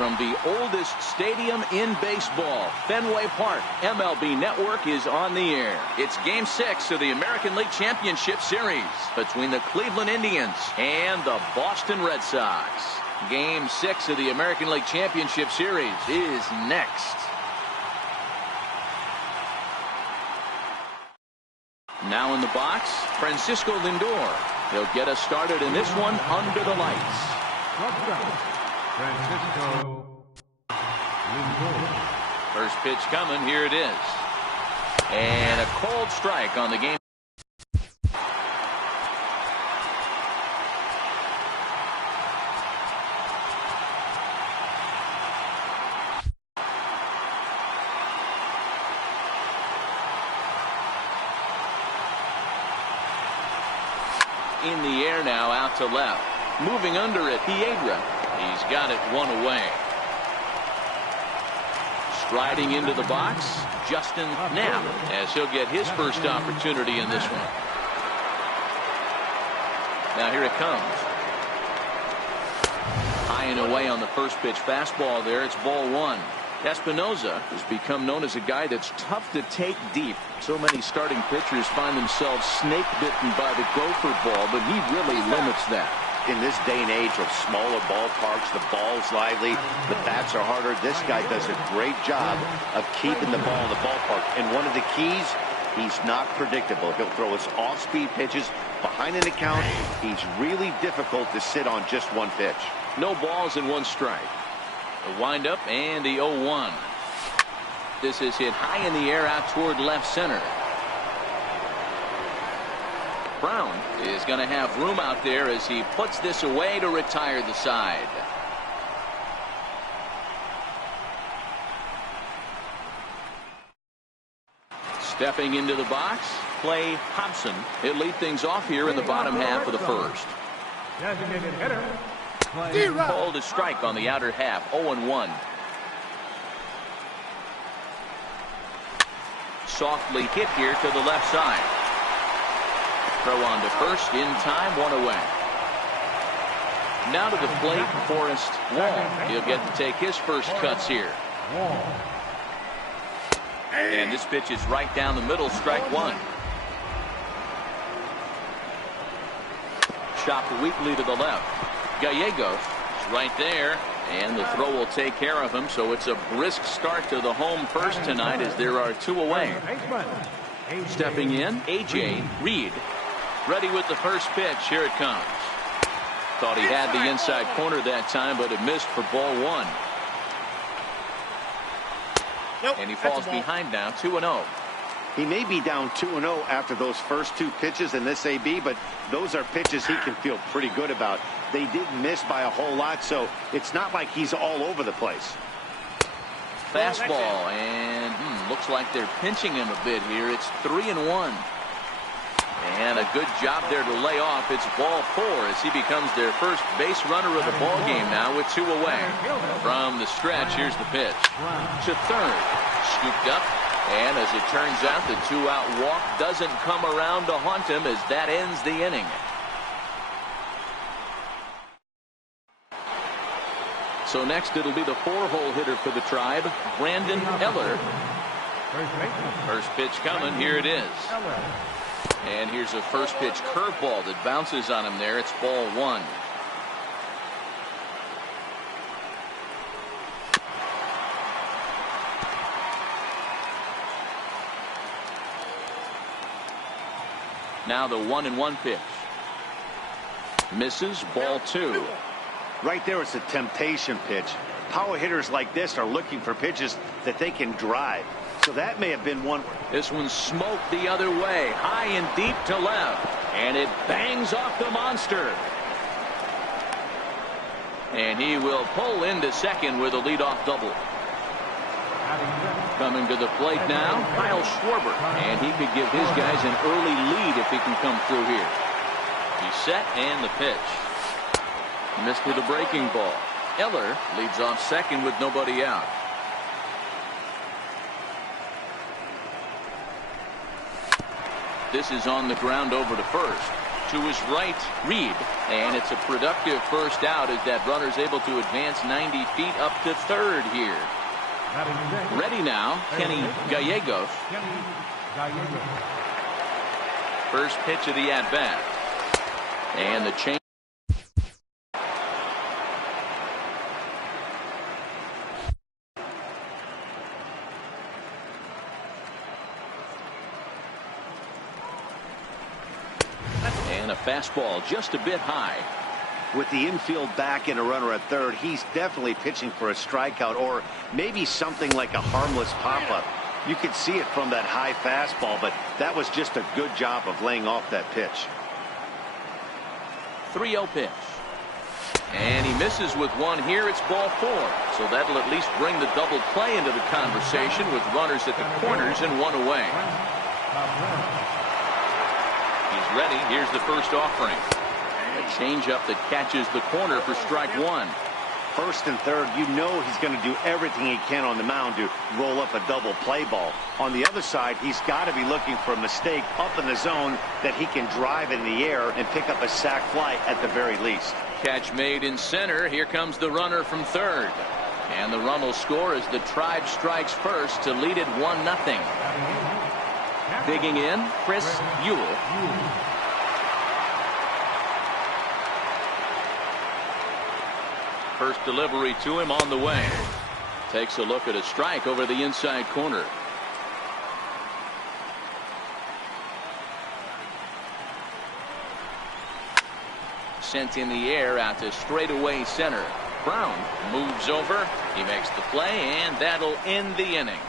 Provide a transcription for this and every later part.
from the oldest stadium in baseball, Fenway Park. MLB Network is on the air. It's Game 6 of the American League Championship Series between the Cleveland Indians and the Boston Red Sox. Game 6 of the American League Championship Series is next. Now in the box, Francisco Lindor. He'll get us started in this one under the lights. Francisco Lindor. First pitch coming. Here it is. And a cold strike on the game. In the air now, out to left. Moving under it, Piedra. He's got it one away. Striding into the box, Justin Knapp, as he'll get his first opportunity in this one. Now here it comes. High and away on the first pitch fastball there. It's ball one. Espinoza has become known as a guy that's tough to take deep. So many starting pitchers find themselves snake bitten by the gopher ball, but he really limits that. In this day and age of smaller ballparks, the ball's lively, the bats are harder. This guy does a great job of keeping the ball in the ballpark. And one of the keys, he's not predictable. He'll throw his off-speed pitches behind an account. He's really difficult to sit on just one pitch. No balls and one strike. The windup and the 0-1. This is hit high in the air out toward left center. Brown is going to have room out there as he puts this away to retire the side. Stepping into the box, Clay Hobson. He'll lead things off here in the bottom half of the first. Designated hitter. Called a strike on the outer half. 0-1. Softly hit here to the left side. Throw on to first in time, one away. Now to the plate, Forrest Wall. He'll get to take his first cuts here. And this pitch is right down the middle, strike one. Chopped weakly to the left. Gallegos is right there, and the throw will take care of him, so it's a brisk start to the home first tonight as there are two away. Stepping in, A.J. Reed. Ready with the first pitch. Here it comes. Thought he had the inside corner that time, but it missed for ball one. And he falls behind now, 2-0. He may be down 2-0 after those first two pitches in this AB, but those are pitches he can feel pretty good about. They did miss by a whole lot, so it's not like he's all over the place. Fastball, and looks like they're pinching him a bit here. It's 3-1. And a good job there to lay off. It's ball four as he becomes their first base runner of the ball game now with two away. From the stretch, here's the pitch. To third. Scooped up. And as it turns out, the two-out walk doesn't come around to haunt him as that ends the inning. So next it'll be the four-hole hitter for the Tribe, Brandon Eller. First pitch coming. Here it is. And here's a first pitch curveball that bounces on him there. It's ball one. Now the 1-1 pitch. Misses, ball two. Right there, it's a temptation pitch. Power hitters like this are looking for pitches that they can drive. So that may have been one. This one smoked the other way, high and deep to left, and it bangs off the monster. And he will pull into second with a leadoff double. Coming to the plate now, Kyle Schwarber, and he could give his guys an early lead if he can come through here. He's set, and the pitch. Missed with a breaking ball. Eller leads off second with nobody out. This is on the ground over to first. to his right, Reed. And it's a productive first out as that runner's able to advance 90 feet up to third here. Ready now, Kenny Gallegos. First pitch of the at-bat. And the change. And a fastball just a bit high. With the infield back and a runner at third, he's definitely pitching for a strikeout or maybe something like a harmless pop-up. You could see it from that high fastball, but that was just a good job of laying off that pitch. 3-0 pitch. And he misses with one here. It's ball 4. So that'll at least bring the double play into the conversation with runners at the corners and one away. He's ready. Here's the first offering. A changeup that catches the corner for strike 1. First and third, you know he's going to do everything he can on the mound to roll up a double play ball. On the other side, he's got to be looking for a mistake up in the zone that he can drive in the air and pick up a sac fly at the very least. Catch made in center. Here comes the runner from third. And the run will score as the Tribe strikes first to lead it 1-0. Digging in, Chris Ewell. First delivery to him on the way. Takes a look at a strike over the inside corner. Sent in the air out to straightaway center. Brown moves over. He makes the play, and that'll end the inning.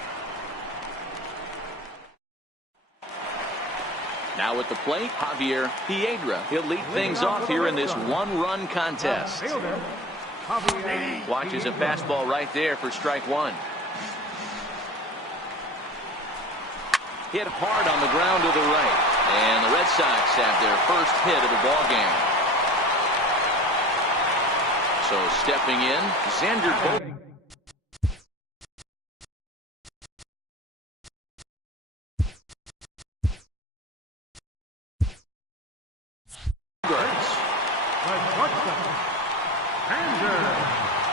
Now at the plate, Javier Piedra. He'll lead things off here in this one-run contest. Watches a fastball right there for strike 1. Hit hard on the ground to the right. And the Red Sox have their first hit of the ball game. So stepping in, Xander Bogaerts.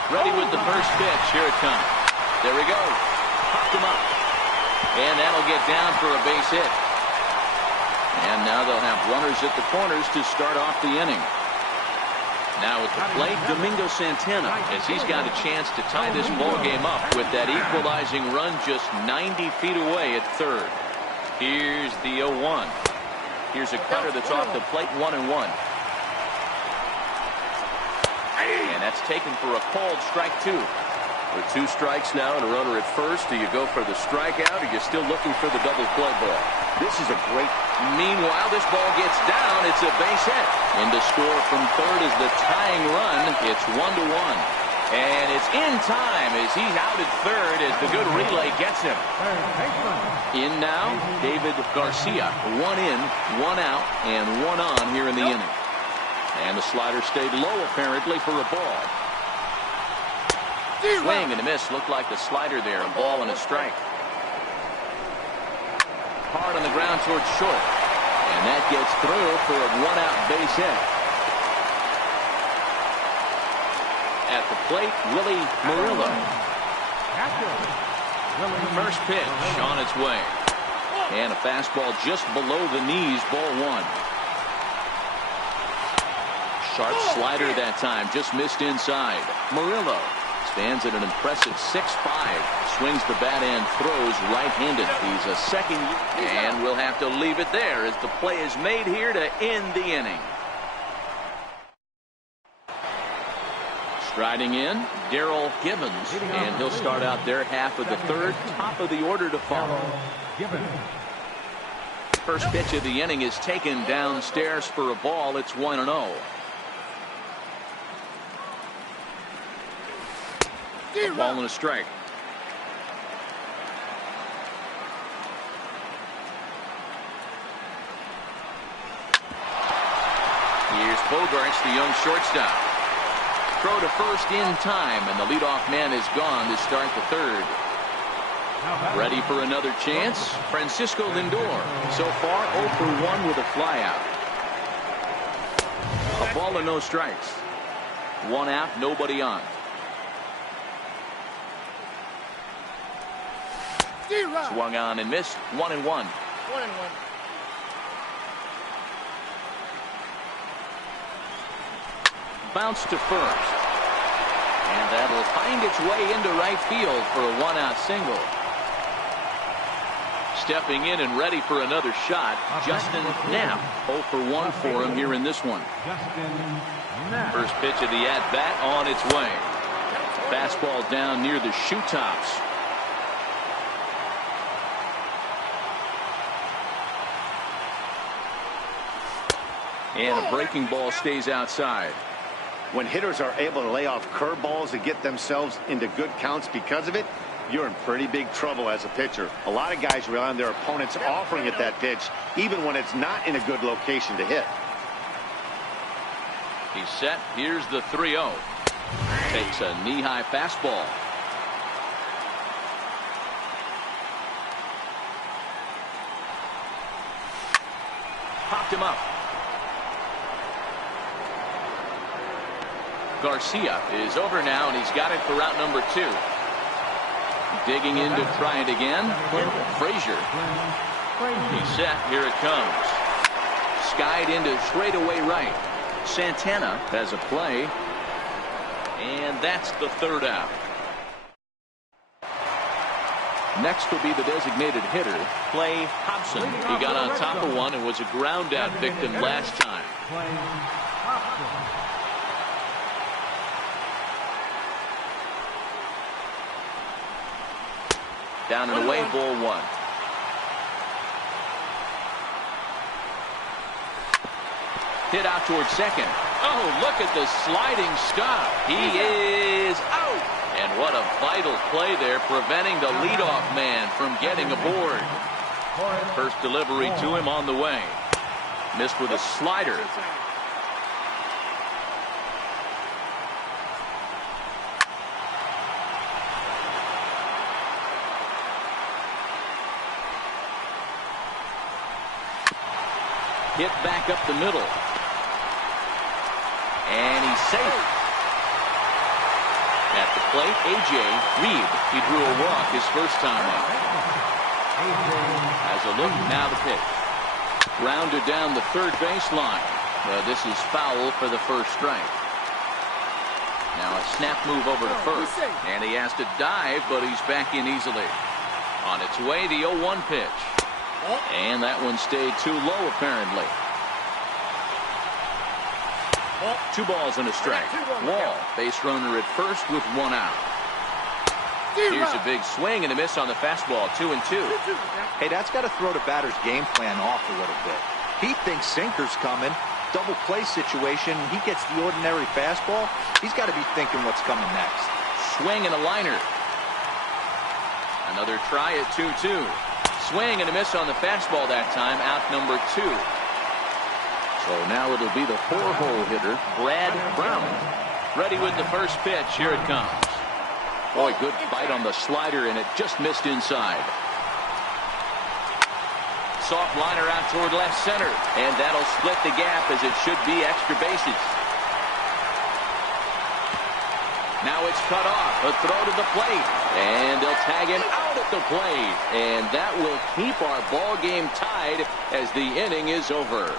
Ready with the first pitch. Here it comes. There we go. Popped him up. And that'll get down for a base hit. And now they'll have runners at the corners to start off the inning. Now at the plate, Domingo Santana, as he's got a chance to tie this ball game up with that equalizing run just 90 feet away at third. Here's the 0-1. Here's a cutter that's off the plate, 1-1. And that's taken for a called strike 2. With 2 strikes now and a runner at first, do you go for the strikeout or are you still looking for the double play ball? This is a great. Meanwhile, this ball gets down. It's a base hit. In to score from third is the tying run. It's 1-1. And it's in time as he's out at third as the good relay gets him. In now, David Garcia. 1 in, 1 out, and 1 on here in the inning. And the slider stayed low apparently for a ball. Swing and a miss. Looked like the slider there. A ball and a strike. Hard on the ground towards short. And that gets through for a 1-out base hit. At the plate, Willie Murillo. First pitch on its way. And a fastball just below the knees, ball 1. Sharp slider that time, just missed inside. Murillo stands at an impressive 6'5". Swings the bat and throws right-handed. He's a second, and we'll have to leave it there as the play is made here to end the inning. Striding in, Darrell Gibbons, and he'll start out their half of the third. Top of the order to follow. First pitch of the inning is taken downstairs for a ball. It's 1-0. A ball and a strike. Here's Bogaerts, the young shortstop. Throw to first in time, and the leadoff man is gone to start the third. Ready for another chance? Francisco Lindor. So far 0 for 1 with a flyout. ball and no strikes. 1 out, nobody on. Swung on and missed. 1-1. 1-1. Bounce to first. And that'll find its way into right field for a 1-out single. Stepping in and ready for another shot, Justin Knapp. 0 for 1 for him here in this one. First pitch of the at-bat on its way. Fastball down near the shoe tops. And a breaking ball stays outside. When hitters are able to lay off curveballs and get themselves into good counts because of it, you're in pretty big trouble as a pitcher. A lot of guys rely on their opponents offering at that pitch, even when it's not in a good location to hit. He's set. Here's the 3-0. Takes a knee-high fastball. Popped him up. Garcia is over now, and he's got it for route number 2. Digging in to try it again. Frazier. He's set. Here it comes. Skied into straightaway right. Santana has a play. And that's the 3rd out. Next will be the designated hitter, Clay Hobson. He got on top of one and was a ground out victim last time. Down and away, ball 1. Hit out towards second. Oh, look at the sliding stop. He is out. And what a vital play there, preventing the leadoff man from getting aboard. First delivery to him on the way. Missed with a slider. Hit back up the middle. And he's safe. At the plate, A.J. Reed. He drew a walk his first time up. As a look, now the pitch. Grounded down the third baseline. But this is foul for the first strike. Now a snap move over to first. And he has to dive, but he's back in easily. On its way, the 0-1 pitch. And that one stayed too low, apparently. 2 balls and a strike. Wall, base runner at first with 1 out. Here's a big swing and a miss on the fastball. 2-2. Hey, that's got to throw the batter's game plan off a little bit. He thinks sinker's coming. Double play situation. He gets the ordinary fastball. He's got to be thinking what's coming next. Swing and a liner. Another try at 2-2. Swing and a miss on the fastball that time. Out number 2. So now it'll be the 4-hole hitter, Brad Brown. Ready with the first pitch. Here it comes. Boy, good bite on the slider, and it just missed inside. Soft liner out toward left center, and that'll split the gap as it should be extra bases. Now it's cut off. A throw to the plate. And they'll tag him out at the plate. And that will keep our ball game tied as the inning is over.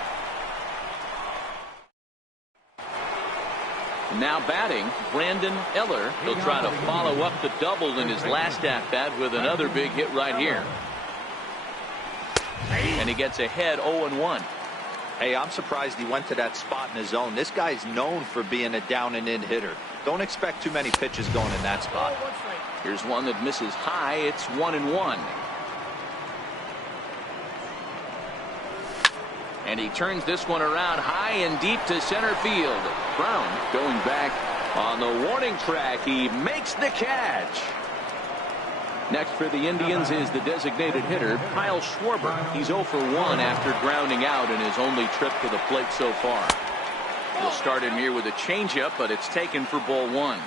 Now batting, Brandon Eller. He'll try to follow up the double in his last at-bat with another big hit right here. And he gets ahead 0-1. Hey, I'm surprised he went to that spot in his zone. This guy's known for being a down-and-in hitter. Don't expect too many pitches going in that spot. Here's one that misses high. It's 1-1. And he turns this one around high and deep to center field. Brown going back on the warning track. He makes the catch. Next for the Indians is the designated hitter, Kyle Schwarber. He's 0 for 1 after grounding out in his only trip to the plate so far. We'll start him here with a changeup, but it's taken for ball 1.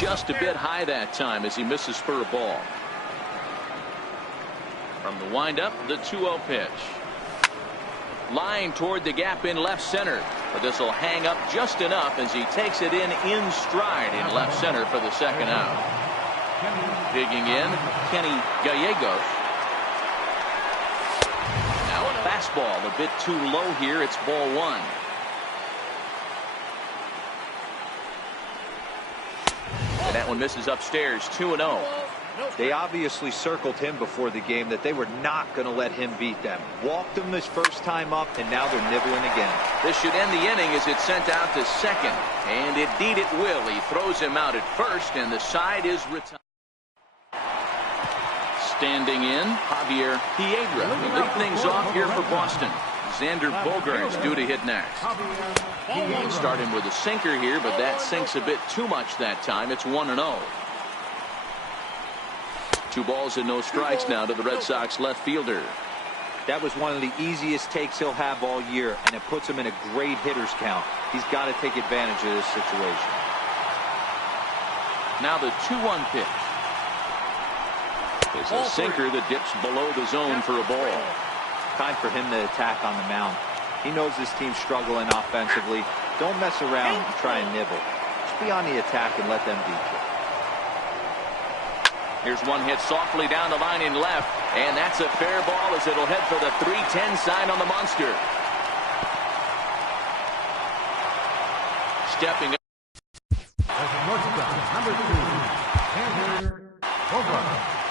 Just a bit high that time as he misses for a ball. From the windup, the 2-0 pitch. Line toward the gap in left center. But this will hang up just enough as he takes it in stride in left center for the second out. Digging in, Kenny Gallegos. Now a fastball a bit too low here. It's ball one. And that one misses upstairs, 2-0. They obviously circled him before the game that they were not going to let him beat them. Walked him his first time up, and now they're nibbling again. This should end the inning as it's sent out to second. And indeed it will. He throws him out at first, and the side is retired. Standing in, Javier Piedra will lead things off here for Boston. Xander Bogaerts due to hit next. Starting with a sinker here, but that sinks a bit too much that time. It's 1-0. 2 balls and no strikes now to the Red Sox left fielder. That was one of the easiest takes he'll have all year, and it puts him in a great hitter's count. He's got to take advantage of this situation. Now the 2-1 pitch. It's a sinker that dips below the zone for a ball. Time for him to attack on the mound. He knows this team's struggling offensively. Don't mess around and try and nibble. Just be on the attack and let them beat you. Here's one hit softly down the line in left, and that's a fair ball as it'll head for the 3-10 sign on the monster. Stepping up. As a number 2, Xander Bogaerts.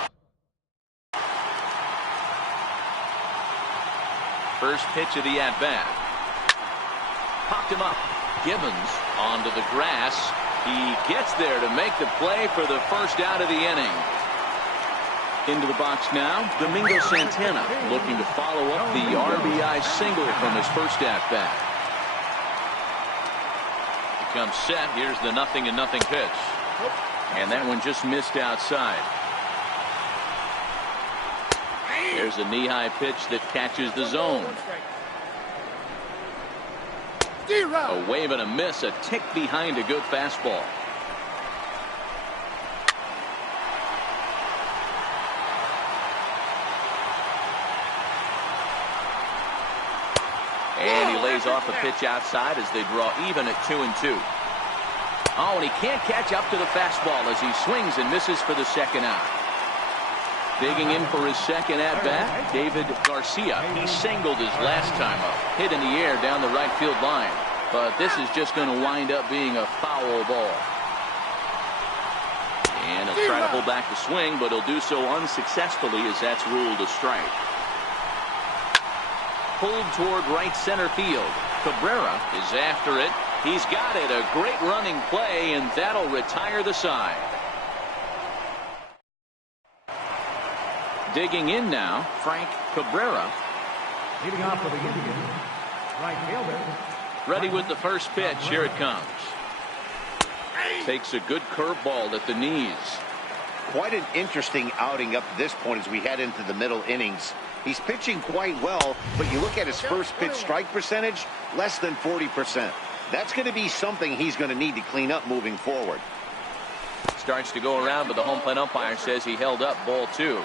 First pitch of the at-bat. Popped him up. Gibbons onto the grass. He gets there to make the play for the first out of the inning. Into the box now, Domingo Santana looking to follow up the RBI single from his first at-bat. He comes set. Here's the 0-0 pitch. And that one just missed outside. There's a knee-high pitch that catches the zone. A wave and a miss, a tick behind a good fastball. And he lays off a pitch outside as they draw even at 2-2. Oh, and he can't catch up to the fastball as he swings and misses for the second out. Digging in for his second at-bat, David Garcia. He singled his last time up. Hit in the air down the right field line. But this is just going to wind up being a foul ball. And he'll try to hold back the swing, but he'll do so unsuccessfully as that's ruled a strike. Pulled toward right center field. Cabrera is after it. He's got it. A great running play, and that'll retire the side. Digging in now, Frank Cabrera. Leading off for the Indians, right fielder. Ready with the first pitch. Here it comes. Takes a good curveball at the knees. Quite an interesting outing up to this point as we head into the middle innings. He's pitching quite well, but you look at his first pitch strike percentage, less than 40%. That's going to be something he's going to need to clean up moving forward. Starts to go around, but the home plate umpire says he held up ball 2.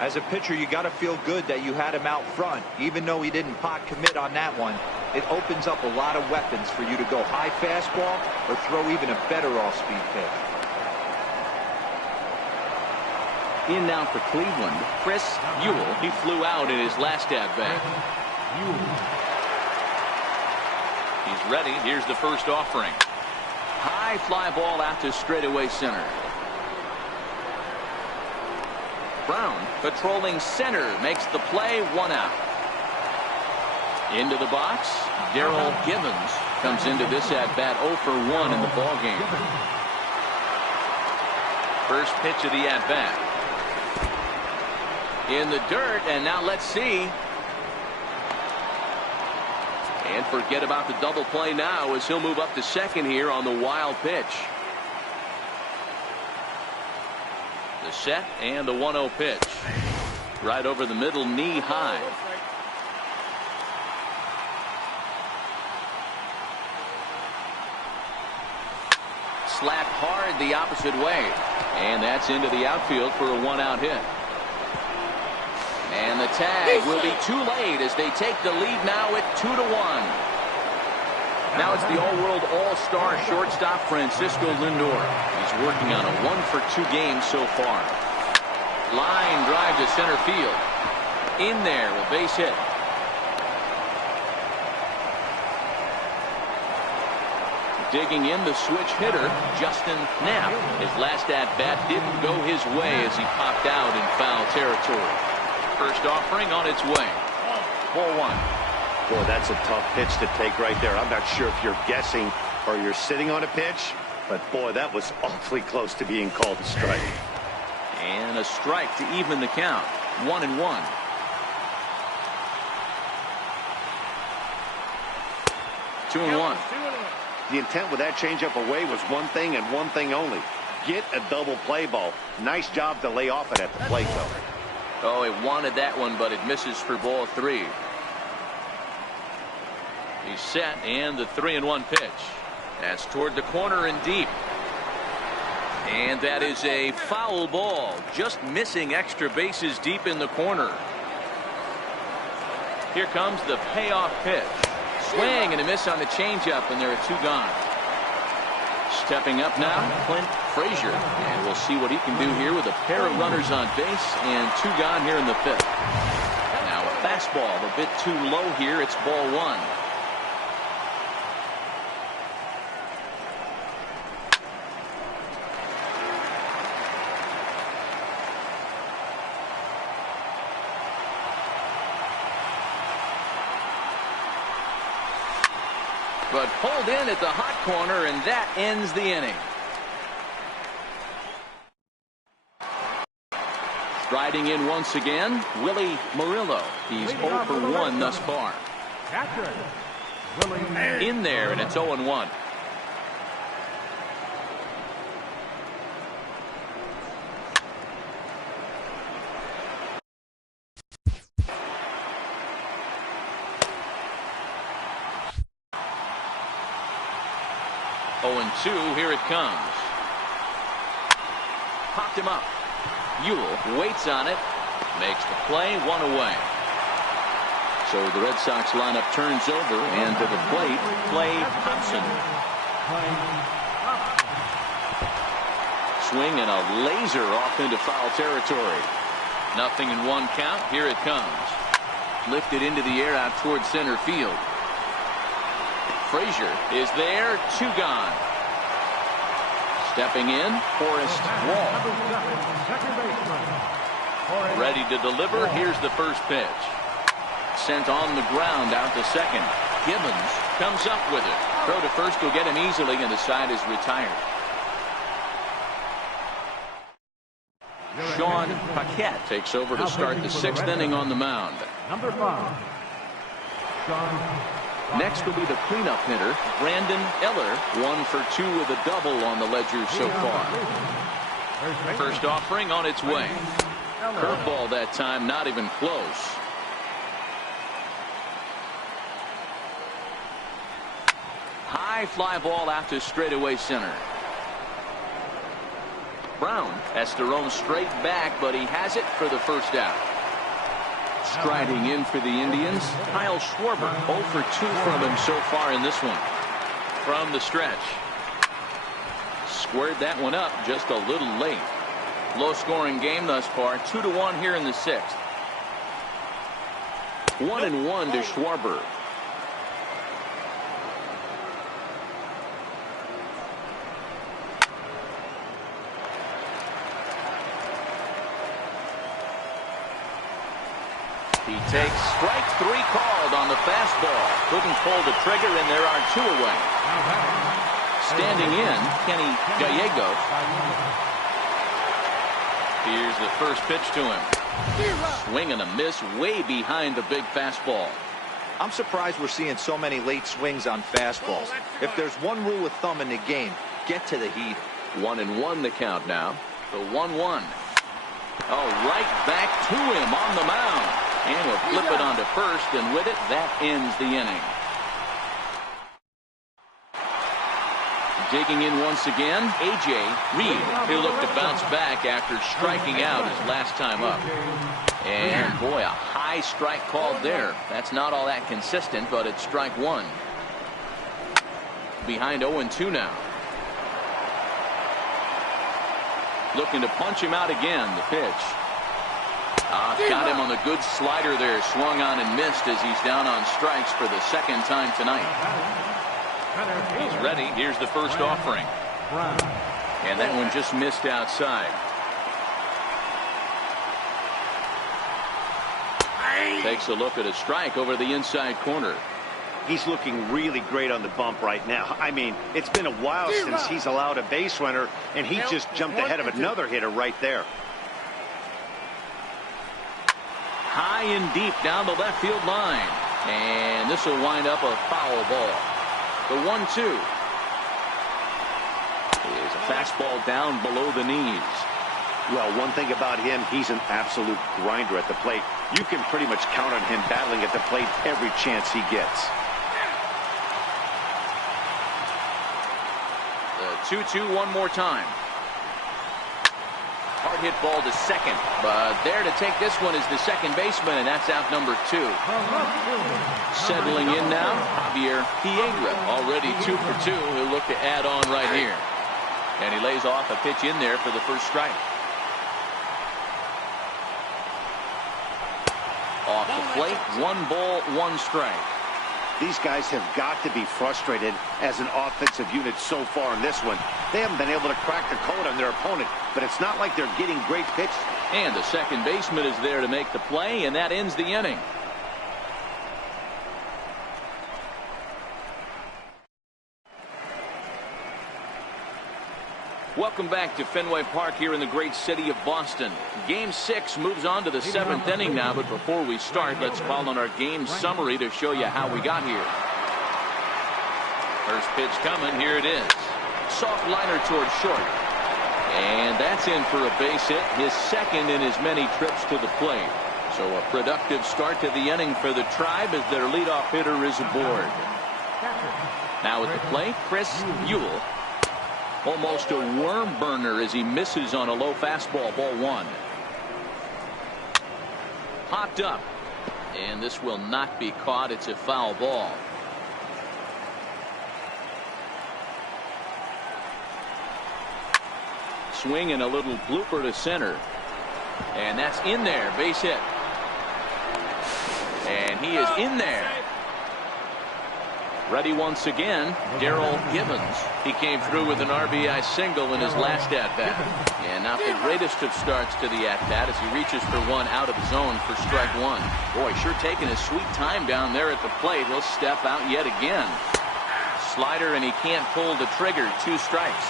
As a pitcher, you got to feel good that you had him out front. Even though he didn't pot commit on that one, it opens up a lot of weapons for you to go high fastball or throw even a better off-speed pitch. In now for Cleveland, Chris Ewell. He flew out in his last at-bat. He's ready. Here's the first offering. High fly ball out to straightaway center. Brown patrolling center makes the play, 1 out. Into the box, Darrell Gibbons comes into this at-bat 0 for 1 in the ballgame. First pitch of the at-bat. In the dirt, and now let's see. And forget about the double play now as he'll move up to second here on the wild pitch. The set and the 1-0 pitch. Right over the middle, knee high. Slapped hard the opposite way. And that's into the outfield for a 1-out hit. And the tag will be too late as they take the lead now at 2-1. Now it's the all-world all-star shortstop Francisco Lindor. He's working on a 1-for-2 game so far. Line drive to center field. In there, a base hit. Digging in, the switch hitter, Justin Knapp. His last at-bat didn't go his way as he popped out in foul territory. First offering on its way. Ball 1. Boy, that's a tough pitch to take right there. I'm not sure if you're guessing or you're sitting on a pitch, but boy, that was awfully close to being called a strike. And a strike to even the count. 1-1. Two and one. The intent with that changeup away was one thing and one thing only. Get a double play ball. Nice job to lay off it at the plate, though. Oh, it wanted that one, but it misses for ball 3. He's set, and the 3-1 pitch. That's toward the corner and deep. And that is a foul ball. Just missing extra bases deep in the corner. Here comes the payoff pitch. Swing and a miss on the changeup, and there are 2 gone. Stepping up now, Clint Frazier. And we'll see what he can do here with a pair of runners on base and 2 gone here in the 5th. Now a fastball a bit too low here. It's ball 1. But pulled in at the hot corner, and that ends the inning. Striding in once again, Willie Murillo. He's 0 for 1 thus far. In there, and it's 0-1. Oh, and 2, here it comes. Popped him up. Ewell waits on it. Makes the play, 1 away. So the Red Sox lineup turns over, and to the plate, Clay Thompson. Swing and a laser off into foul territory. 0-1 count. Here it comes. Lifted into the air out towards center field. Frazier is there, 2 gone. Stepping in, Forrest Wall. Ready to deliver. Here's the first pitch. Sent on the ground out to second. Gibbons comes up with it. Throw to first will get him easily, and the side is retired. Sean Paquette takes over to start the 6th inning on the mound. Number 5. Sean. Next will be the cleanup hitter, Brandon Eller. 1 for 2 with a double on the ledger so far. First offering on its way. Curveball that time, not even close. High fly ball out to straightaway center. Brown has to roam straight back, but he has it for the first out. Striding in for the Indians, Kyle Schwarber. 0 for 2 from him so far in this one. From the stretch. Squared that one up just a little late. Low-scoring game thus far. 2-1 here in the 6th. 1-1 to Schwarber. He takes strike 3 called on the fastball. Couldn't pull the trigger, and there are 2 away. Standing in, Kenny Gallegos. Here's the first pitch to him. Swing and a miss way behind the big fastball. I'm surprised we're seeing so many late swings on fastballs. If there's one rule of thumb in the game, get to the heat. 1-1 the count now. The 1-1. Oh, right back to him on the mound. And will flip it onto first, and with it, that ends the inning. Digging in once again, A.J. Reed. He'll look to bounce back after striking out his last time up. And boy, a high high strike called there. That's not all that consistent, but it's strike one. Behind 0-2 now. Looking to punch him out again. The pitch. Got him on the good slider there. Swung on and missed as he's down on strikes for the second time tonight. He's ready. Here's the first offering. And that one just missed outside. Takes a look at a strike over the inside corner. He's looking really great on the bump right now. I mean, it's been a while since he's allowed a base runner, and he just jumped ahead of another hitter right there. High and deep down the left field line. And this will wind up a foul ball. The 1-2 is a fastball down below the knees. Well, one thing about him, he's an absolute grinder at the plate. You can pretty much count on him battling at the plate every chance he gets. The 2-2 one more time. Hard hit ball to second, but there to take this one is the second baseman, and that's out number 2. Settling in now, Javier Piedra, already 2 for 2. He'll look to add on right here. And he lays off a pitch in there for the first strike. Off the plate, 1 ball, 1 strike. These guys have got to be frustrated as an offensive unit so far in this one. They haven't been able to crack the code on their opponent, but it's not like they're getting great pitches. And the second baseman is there to make the play, and that ends the inning. Welcome back to Fenway Park here in the great city of Boston. Game 6 moves on to the 7th inning now, but before we start, let's call on our game summary to show you how we got here. First pitch coming, here it is. Soft liner towards short. And that's in for a base hit, his second in as many trips to the plate. So a productive start to the inning for the Tribe as their leadoff hitter is aboard. Now at the plate, Chris Buell. Almost a worm burner as he misses on a low fastball, ball 1. Popped up, and this will not be caught. It's a foul ball. Swing and a little blooper to center, and that's in there, base hit. And he is in there. Ready once again, Darrell Gibbons. He came through with an RBI single in his last at-bat. And not the greatest of starts to the at-bat as he reaches for one out of the zone for strike 1. Boy, sure taking his sweet time down there at the plate. He'll step out yet again. Slider, and he can't pull the trigger. 2 strikes.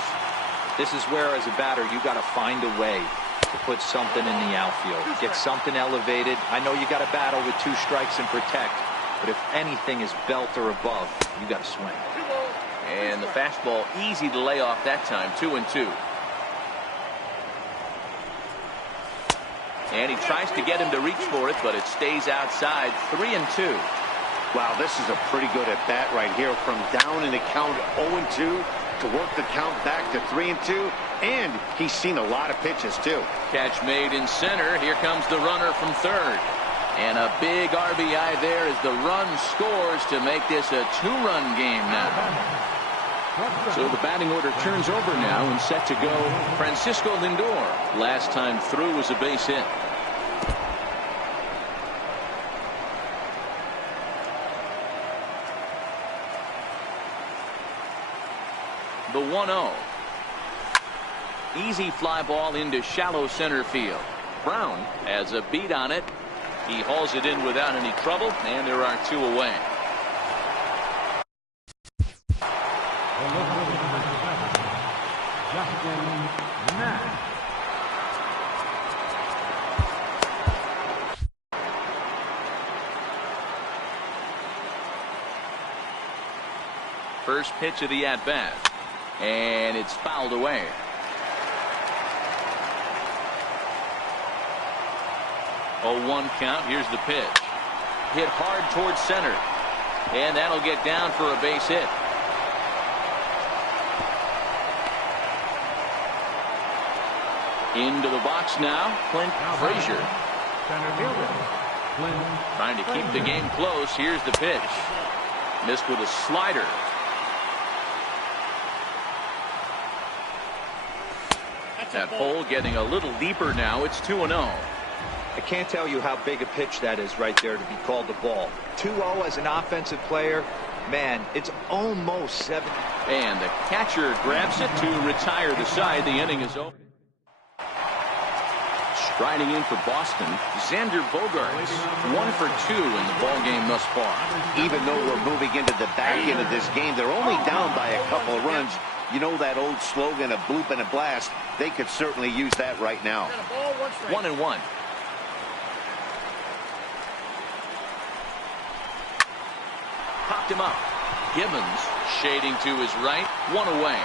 This is where, as a batter, you got to find a way to put something in the outfield. Get something elevated. I know you got to battle with 2 strikes and protect. But if anything is belt or above, you got to swing. And the fastball easy to lay off that time. 2-2. And he tries to get him to reach for it, but it stays outside. 3-2. Wow, this is a pretty good at bat right here, from down in the count 0-2 to work the count back to 3-2. And he's seen a lot of pitches too. Catch made in center. Here comes the runner from third. And a big RBI there as the run scores to make this a 2-run game now. So the batting order turns over now, and set to go Francisco Lindor. Last time through was a base hit. The 1-0. Easy fly ball into shallow center field. Brown has a beat on it. He hauls it in without any trouble, and there are 2 away. First pitch of the at-bat, and it's fouled away. A 1 count. Here's the pitch. Hit hard towards center. And that'll get down for a base hit. Into the box now, Clint Frazier. Trying to keep the game close. Here's the pitch. Missed with a slider. That hole getting a little deeper now. It's 2-0. I can't tell you how big a pitch that is right there to be called the ball. 2-0 as an offensive player. Man, it's almost 7. And the catcher grabs it to retire the side. The inning is over. Striding in for Boston, Xander Bogaerts, 1 for 2 in the ball game thus far. Even though we're moving into the back end of this game, they're only down by a couple of runs. You know that old slogan, a bloop and a blast. They could certainly use that right now. 1-1. Popped him up. Gibbons shading to his right. 1 away.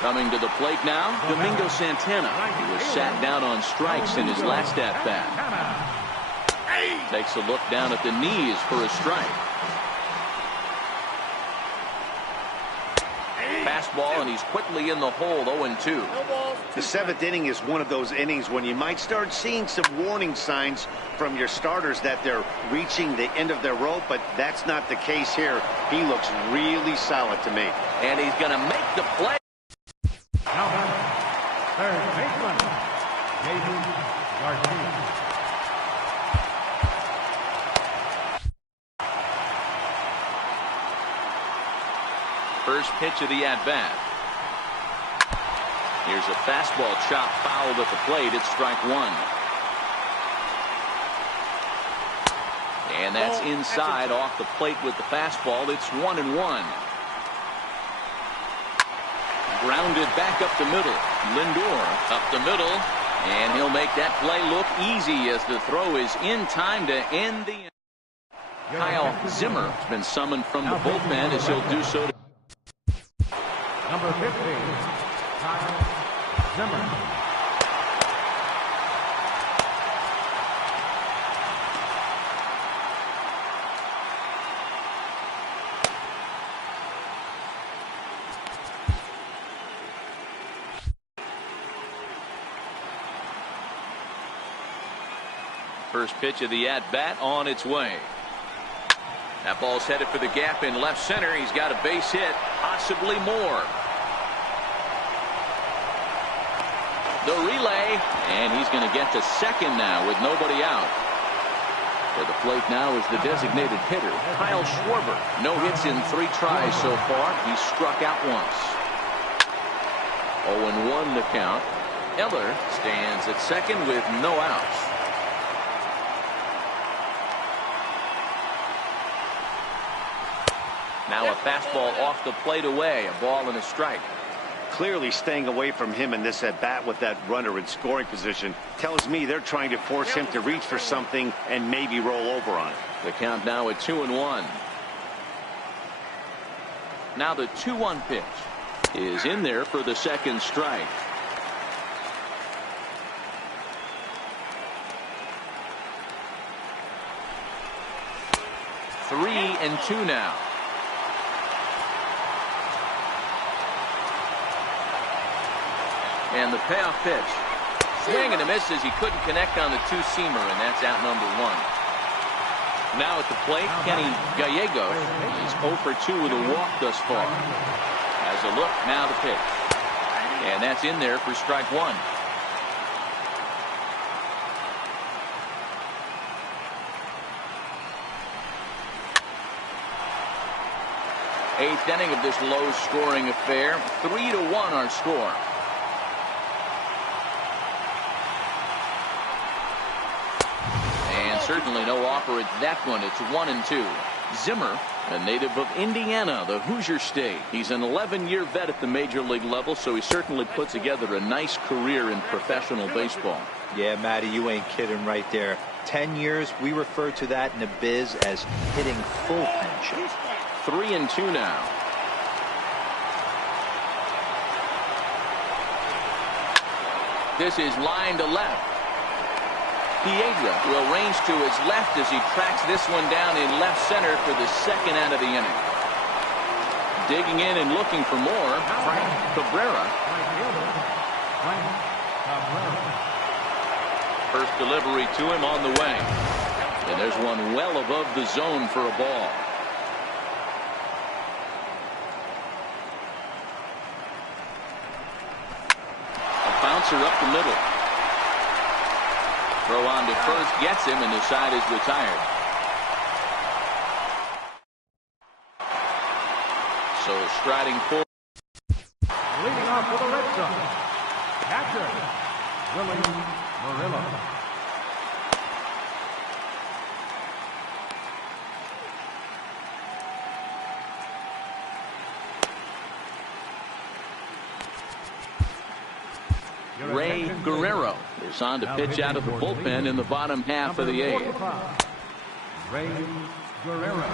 Coming to the plate now, Domingo Santana. He was sat down on strikes in his last at-bat. Takes a look down at the knees for a strike. Fastball, and he's quickly in the hole. 0-2. The 7th inning is one of those innings when you might start seeing some warning signs from your starters that they're reaching the end of their rope, but that's not the case here. He looks really solid to me. And he's going to make the play. Now third baseman, Jason Garcia. First pitch of the at-bat. Here's a fastball chop fouled at the plate. It's strike 1. And that's inside off the plate with the fastball. It's 1-1. Grounded back up the middle. Lindor up the middle. And he'll make that play look easy as the throw is in time to end the inning. Kyle Zimmer has been summoned from the bullpen as he'll do so. Number 15, Kyle Zimmer. First pitch of the at-bat on its way. That ball's headed for the gap in left center. He's got a base hit, possibly more. The relay, and he's going to get to second now with nobody out. For the plate now is the designated hitter, Kyle Schwarber. No hits in 3 tries so far. He's struck out once. 0-1 the count. Eller stands at second with no outs. Now a fastball off the plate away. A ball and a strike. Clearly staying away from him in this at-bat with that runner in scoring position tells me they're trying to force him to reach for something and maybe roll over on it. The count now at 2-1. Now the 2-1 pitch is in there for the second strike. Three and 2 now. And the payoff pitch. Swing and a miss as he couldn't connect on the two-seamer, and that's out number 1. Now at the plate, Kenny Gallego. He's 0 for 2 with a walk thus far. Has a look, now the pitch. And that's in there for strike 1. Eighth inning of this low-scoring affair. 3-1 our score. Certainly no offer at that one. It's 1-2. Zimmer, a native of Indiana, the Hoosier State. He's an 11-year vet at the major league level, so he certainly put together a nice career in professional baseball. Yeah, Matty, you ain't kidding right there. 10 years, we refer to that in the biz as hitting full pension. 3-2 now. This is line to left. Piedra will range to his left as he tracks this one down in left center for the second out of the inning. Digging in and looking for more, Frank Cabrera. First delivery to him on the way. And there's one well above the zone for a ball. A bouncer up the middle. Throw on to first gets him, and the side is retired. So striding forward. Leading off for the Red Sox, catcher, Willie Murillo. Ray Guerrero is on to pitch out of the bullpen in the bottom half of the eighth. Ray Guerrero.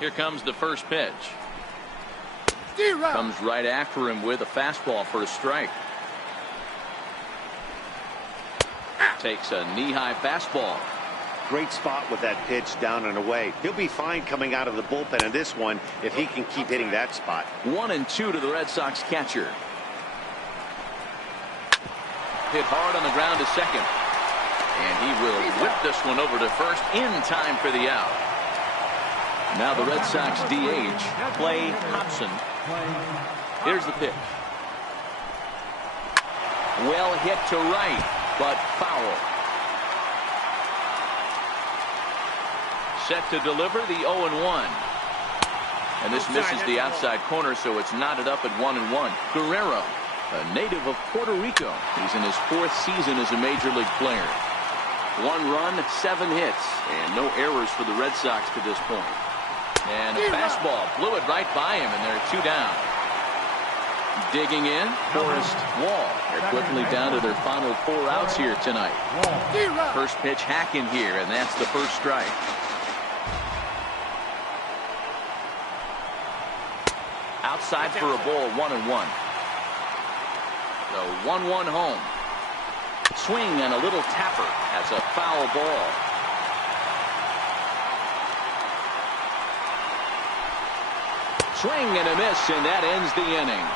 Here comes the first pitch. Comes right after him with a fastball for a strike. Takes a knee-high fastball. Great spot with that pitch down and away. He'll be fine coming out of the bullpen in this one if he can keep hitting that spot. 1-2 to the Red Sox catcher. Hit hard on the ground to second. And he will whip this one over to first in time for the out. Now the Red Sox DH, Clay Hobson. Here's the pitch. Well hit to right, but foul. Set to deliver the 0-1. And this misses the outside corner, so it's knotted up at 1-1. Guerrero, a native of Puerto Rico. He's in his 4th season as a major league player. 1 run, 7 hits, and no errors for the Red Sox to this point. And a fastball blew it right by him, and they're 2 down. Digging in, Forrest Wall. They're quickly down to their final 4 outs here tonight. First pitch hack in here, and that's the first strike. Outside for a ball, 1-1. The 1-1 home. Swing and a little tapper. That's a foul ball. Swing and a miss, and that ends the inning.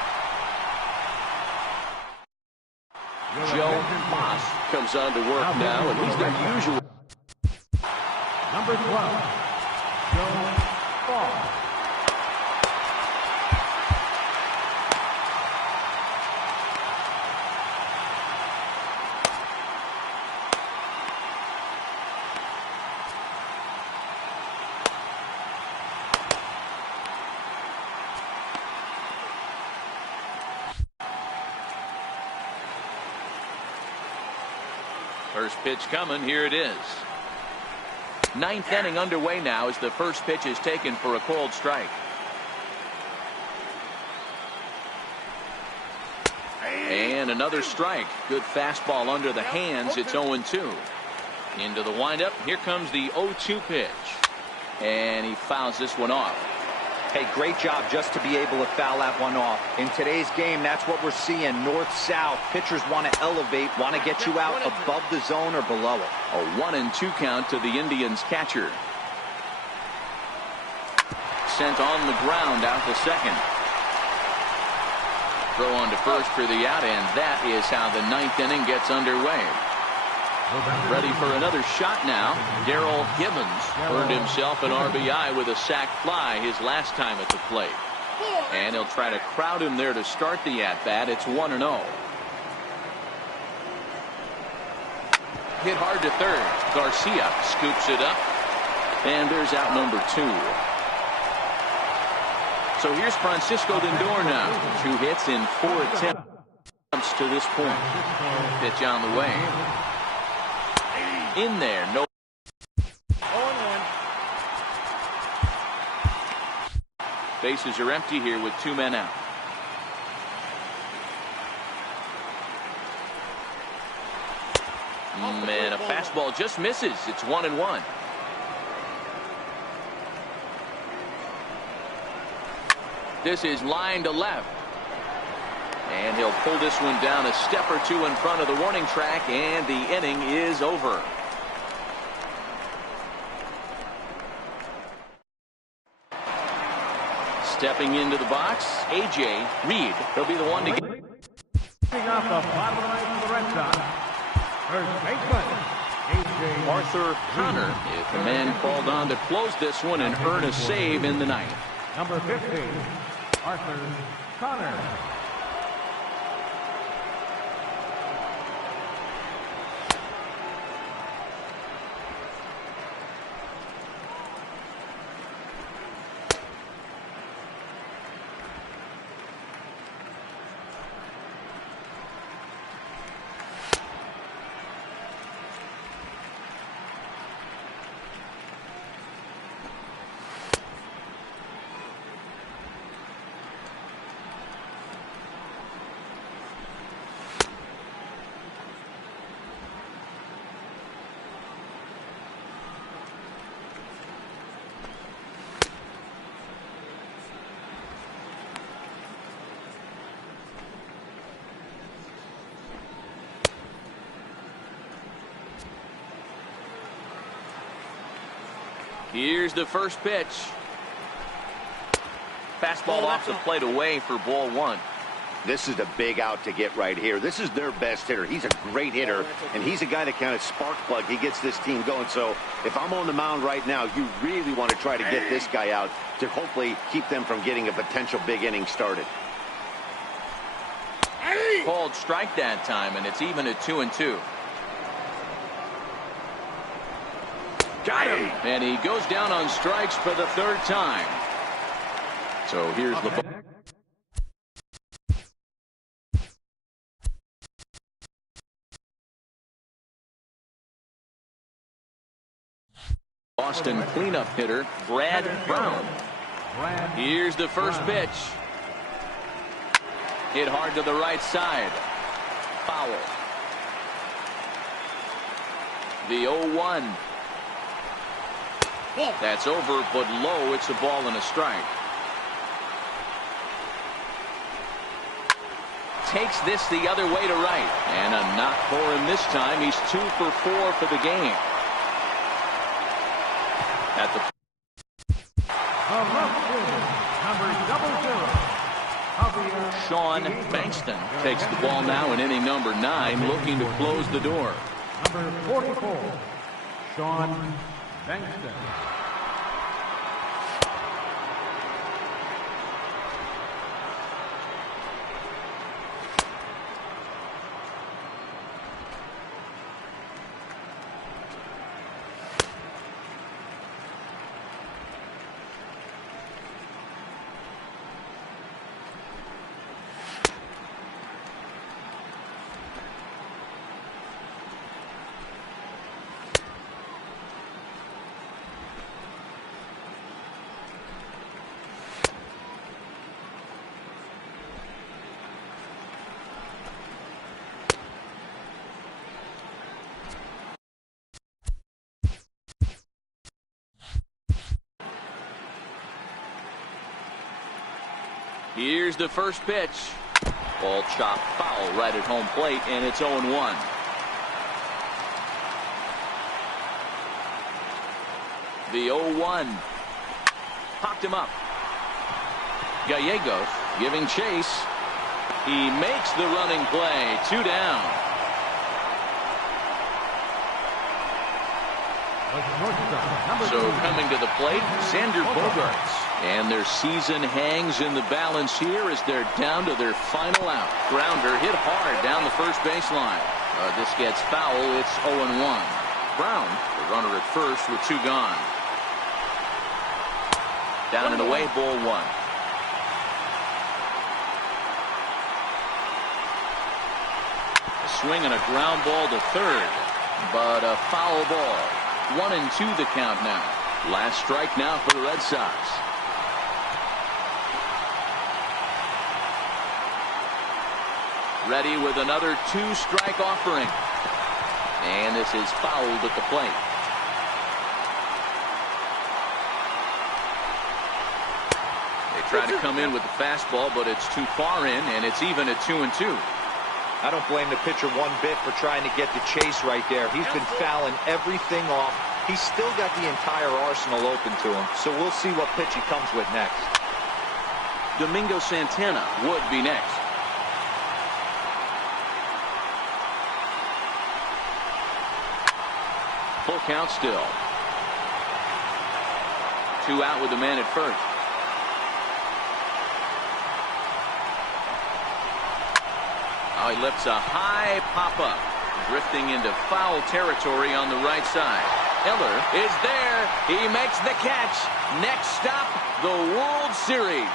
Joe Moss comes on to work now, and he's their usual. Number 12, Joe Moss. First pitch coming. Here it is. 9th inning underway now as the first pitch is taken for a called strike. And another strike. Good fastball under the hands. It's 0-2. Into the windup. Here comes the 0-2 pitch. And he fouls this one off. Hey, great job just to be able to foul that one off. In today's game, that's what we're seeing. North-south. Pitchers want to elevate, want to get you out above the zone or below it. A 1-2 count to the Indians catcher. Sent on the ground out to second. Throw on to first for the out, and that is how the 9th inning gets underway. Ready for another shot now. Darrell Gibbons earned himself an RBI with a sac fly his last time at the plate. And he'll try to crowd him there to start the at-bat. It's 1-0. Hit hard to third. Garcia scoops it up. And there's out number 2. So here's Francisco Lindor now. 2 hits in 4 attempts to this point. Pitch on the way. In there, no. Bases are empty here with 2 men out. And a fastball just misses. It's 1-1. This is line to left. And he'll pull this one down a step or 2 in front of the warning track, and the inning is over. Stepping into the box, A.J. Reed. He'll be the one to get. Leading off the bottom of the ninth for the Red Sox, first baseman, A.J. Arthur Connor. If the man called on to close this one and earn a save in the ninth. Number 15, Arthur Connor. Here's the first pitch. Fastball off the plate away for ball 1. This is a big out to get right here. This is their best hitter. He's a great hitter, and he's a guy that kind of spark plug. He gets this team going. So if I'm on the mound right now, you really want to try to get this guy out to hopefully keep them from getting a potential big inning started. Called strike that time, and it's even at 2-2. Got him. And he goes down on strikes for the 3rd time. So here's the ball. Boston cleanup hitter Brad Brown. Here's the first pitch. Hit hard to the right side. Foul. The 0-1. That's over, but low. It's a ball and a strike. Takes this the other way to right. And a knock for him this time. He's 2 for 4 for the game. At the Sean Bankston takes the ball now in inning number 9, looking to close the door. Number 44, Sean Bankston. Here's the first pitch. Ball chopped foul right at home plate, and it's 0-1. The 0-1. Popped him up. Gallegos giving chase. He makes the running play. 2 down. So coming to the plate, Xander Bogaerts. And their season hangs in the balance here as they're down to their final out. Grounder hit hard down the first baseline. This gets foul. It's 0-1. Brown, the runner at first with 2 gone. Down and away, ball 1. swing and a ground ball to third, but a foul ball. 1-2 the count now. Last strike now for the Red Sox. Ready with another 2-strike offering. And this is fouled at the plate. They try to come in with the fastball, but it's too far in, and it's even at 2-2. I don't blame the pitcher one bit for trying to get the chase right there. He's been fouling everything off. He's still got the entire arsenal open to him, so we'll see what pitch he comes with next. Domingo Santana would be next. Full count still. 2 out with the man at first. Oh, he lifts a high pop-up, drifting into foul territory on the right side. Eller is there. He makes the catch. Next stop, the World Series.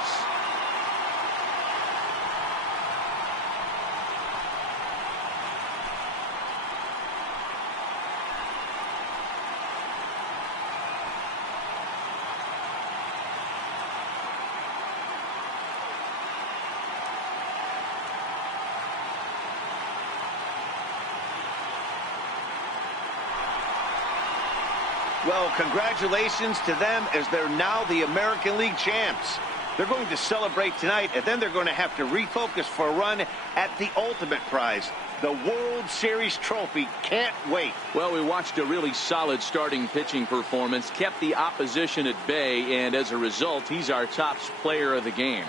Well, congratulations to them as they're now the American League champs. They're going to celebrate tonight, and then they're going to have to refocus for a run at the ultimate prize, the World Series trophy. Can't wait. Well, we watched a really solid starting pitching performance, kept the opposition at bay, and as a result, he's our top player of the game.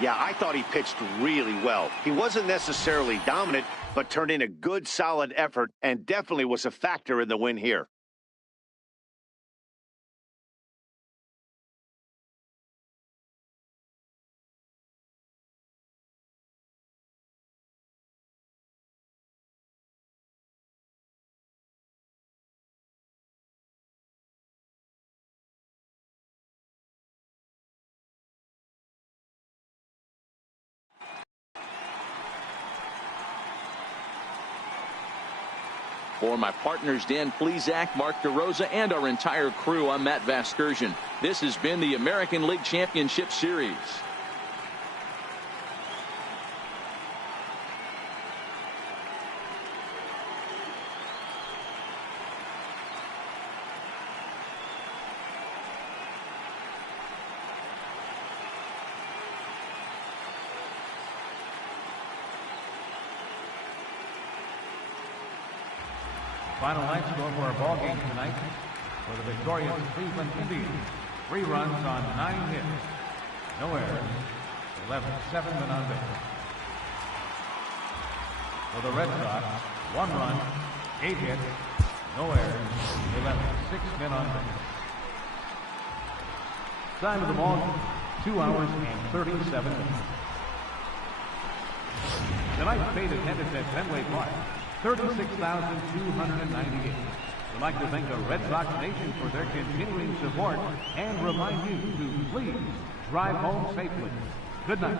Yeah, I thought he pitched really well. He wasn't necessarily dominant, but turned in a good, solid effort and definitely was a factor in the win here. For my partners Dan Plesac, Mark DeRosa, and our entire crew, I'm Matt Vasgersian. This has been the American League Championship Series. Final night score for our ball game tonight. For the victorious Cleveland Indians, 3 runs on 9 hits. No errors. They left 7 men on base. For the Red Sox, 1 run, 8 hits. No errors. They left 6 men on base. Time of the ball, 2 hours and 37 minutes. Tonight's paid attendance at Fenway Park, 36,298. We'd like to thank the Red Sox Nation for their continuing support and remind you to please drive home safely. Good night.